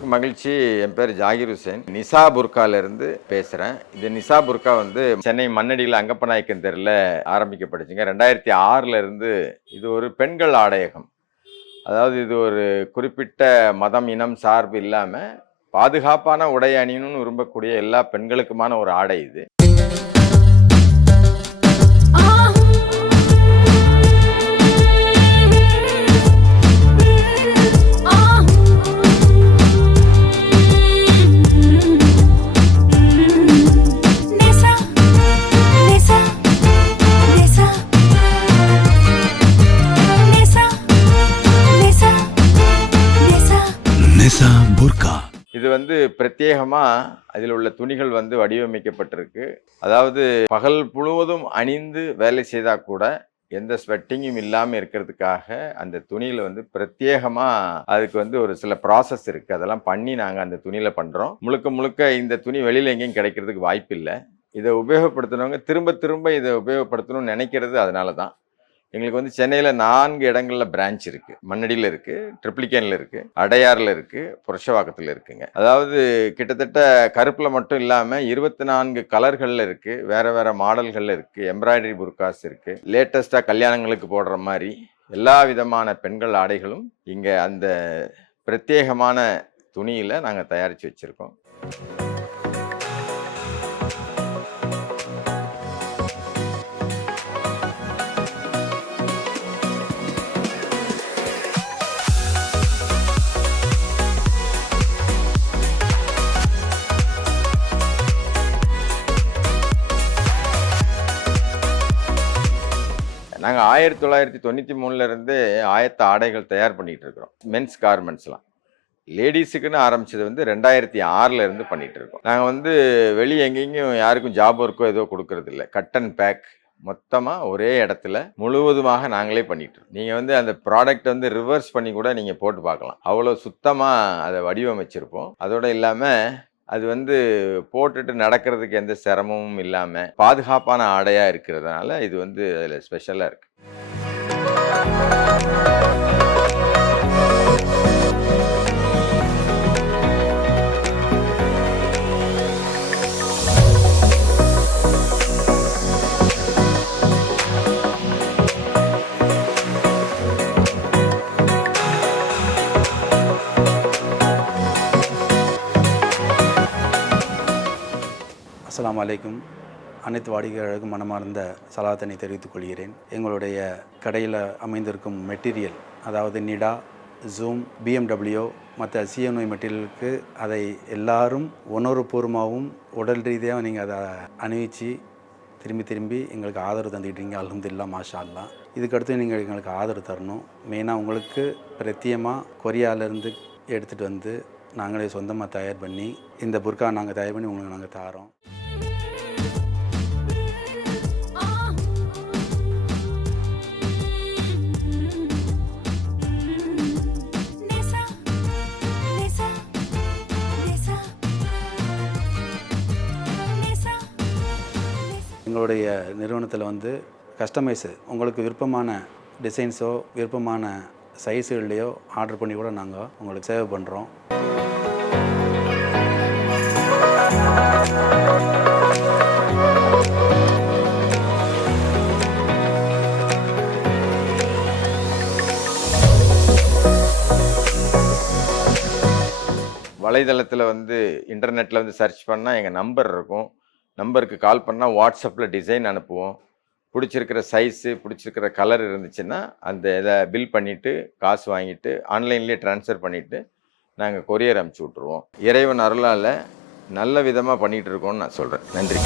எல்லோருக்கும் மகிழ்ச்சி. என் பேர் ஜாகிர் ஹுசேன். நிசா புர்காலேருந்து பேசுகிறேன். இது நிசா புர்கா சென்னை மண்ணடியில் அங்கப்பநாயக்கன் தெருவில் ஆரம்பிக்கப்பட்டுச்சுங்க. 2006 இருந்து இது ஒரு பெண்கள் ஆடையகம். அதாவது இது ஒரு குறிப்பிட்ட மதம், இனம் சார்பு இல்லாமல் பாதுகாப்பான உடை அணியணும்னு விரும்பக்கூடிய எல்லா பெண்களுக்குமான ஒரு ஆடை இது. இது பிரத்யேகமா அதில் உள்ள துணிகள் வடிவமைக்கப்பட்டிருக்கு. அதாவது பகல் முழுவதும் அணிந்து வேலை செய்தா கூட எந்த ஸ்வெட்டிங்கும் இல்லாமல் இருக்கிறதுக்காக அந்த துணியில் பிரத்யேகமா அதுக்கு ஒரு சில ப்ராசஸ் இருக்கு. அதெல்லாம் பண்ணி நாங்கள் அந்த துணியில பண்றோம். முழுக்க முழுக்க இந்த துணி வெளியில எங்கேயும் கிடைக்கிறதுக்கு வாய்ப்பு இல்லை. இதை உபயோகப்படுத்தினவங்க திரும்ப திரும்ப இதை உபயோகப்படுத்தணும்னு நினைக்கிறது. அதனால தான் எங்களுக்கு சென்னையில் 4 இடங்களில் பிரான்ச் இருக்குது. மண்ணடியில் இருக்குது, ட்ரிப்ளிகேனில் இருக்குது, அடையாறில் இருக்குது, புரஷவாக்கத்தில் இருக்குங்க. அதாவது கிட்டத்தட்ட கருப்பில் மட்டும் இல்லாமல் 24 கலர்களில் இருக்குது, வேறு வேறு மாடல்களில் இருக்குது, எம்ப்ராய்டரி புர்காஸ் இருக்குது, லேட்டஸ்ட்டாக கல்யாணங்களுக்கு போடுற மாதிரி எல்லா விதமான பெண்கள் ஆடைகளும் இங்கே அந்த பிரத்யேகமான துணியில் நாங்கள் தயாரித்து வச்சுருக்கோம். நாங்கள் 1993 ஆயத்த ஆடைகள் தயார் பண்ணிகிட்டு இருக்கிறோம். மென்ஸ் கார்மெண்ட்ஸ்லாம் லேடிஸுக்குன்னு ஆரம்பித்தது 2006 பண்ணிகிட்டு இருக்கோம். நாங்கள் வெளியே எங்கேயும் யாருக்கும் ஜாப் ஒர்க்கோ ஏதோ கொடுக்கறதில்ல. கட் அண்ட் பேக் மொத்தமாக ஒரே இடத்துல முழுவதுமாக நாங்களே பண்ணிகிட்ருக்கோம். நீங்கள் அந்த ப்ராடக்ட் ரிவர்ஸ் பண்ணி கூட நீங்கள் போட்டு பார்க்கலாம். அவ்வளோ சுத்தமாக அதை வடிவமைச்சிருப்போம். அதோடு இல்லாமல் அது போட்டுட்டு நடக்கிறதுக்கு எந்த சிரமமும் இல்லாமல் பாதுகாப்பான ஆடையாக இருக்கிறதுனால இது அதில் ஸ்பெஷலாக இருக்குது. அஸ்ஸலாமு அலைக்கும். அனைத்து வாடிக்கையாளர்களுக்கும் மனமார்ந்த சலாத்தினை தெரிவித்துக் கொள்கிறேன். எங்களுடைய கடையில் அமைந்திருக்கும் மெட்டீரியல், அதாவது நிடா, ஜூம், BMW மற்ற CNY மெட்டீரியலுக்கு அதை எல்லாரும் உணர்வுபூர்வமாகவும் உடல் ரீதியாக நீங்கள் அதை அணிவிச்சு திரும்பி எங்களுக்கு ஆதரவு தந்துக்கிட்டீங்க. அல்ஹம்துலில்லாஹ், மாஷா அல்லாஹ். இதுக்கடுத்து நீங்கள் எங்களுக்கு ஆதரவு தரணும். மெயினாக உங்களுக்கு பிரத்யேகமாக கொரியாவிலேருந்து எடுத்துகிட்டு நாங்களே சொந்தமாக தயார் பண்ணி இந்த புர்கா நாங்கள் தயார் பண்ணி உங்களுக்கு நாங்கள் தாரோம். எங்களுடைய நிறுவனத்தில் கஸ்டமைஸு உங்களுக்கு விருப்பமான டிசைன்ஸோ விருப்பமான சைஸுகள்லையோ ஆர்டர் பண்ணி கூட நாங்கள் உங்களுக்கு சேவ் பண்ணுறோம். வலைதளத்தில் இன்டர்நெட்டில் சர்ச் பண்ணால் எங்கள் நம்பர் இருக்கும். நம்பருக்கு கால் பண்ணால் வாட்ஸ்அப்பில் டிசைன் அனுப்புவோம். பிடிச்சிருக்கிற சைஸு, பிடிச்சிருக்கிற கலர் இருந்துச்சுன்னா அந்த இதை பில் பண்ணிவிட்டு காசு வாங்கிட்டு ஆன்லைன்லேயே ட்ரான்ஸ்ஃபர் பண்ணிவிட்டு நாங்கள் கொரியர் அனுப்பிச்சி விட்ருவோம். இறைவன் அருளால் நல்ல விதமாக பண்ணிகிட்டு இருக்கோம்னு நான் சொல்கிறேன். நன்றி.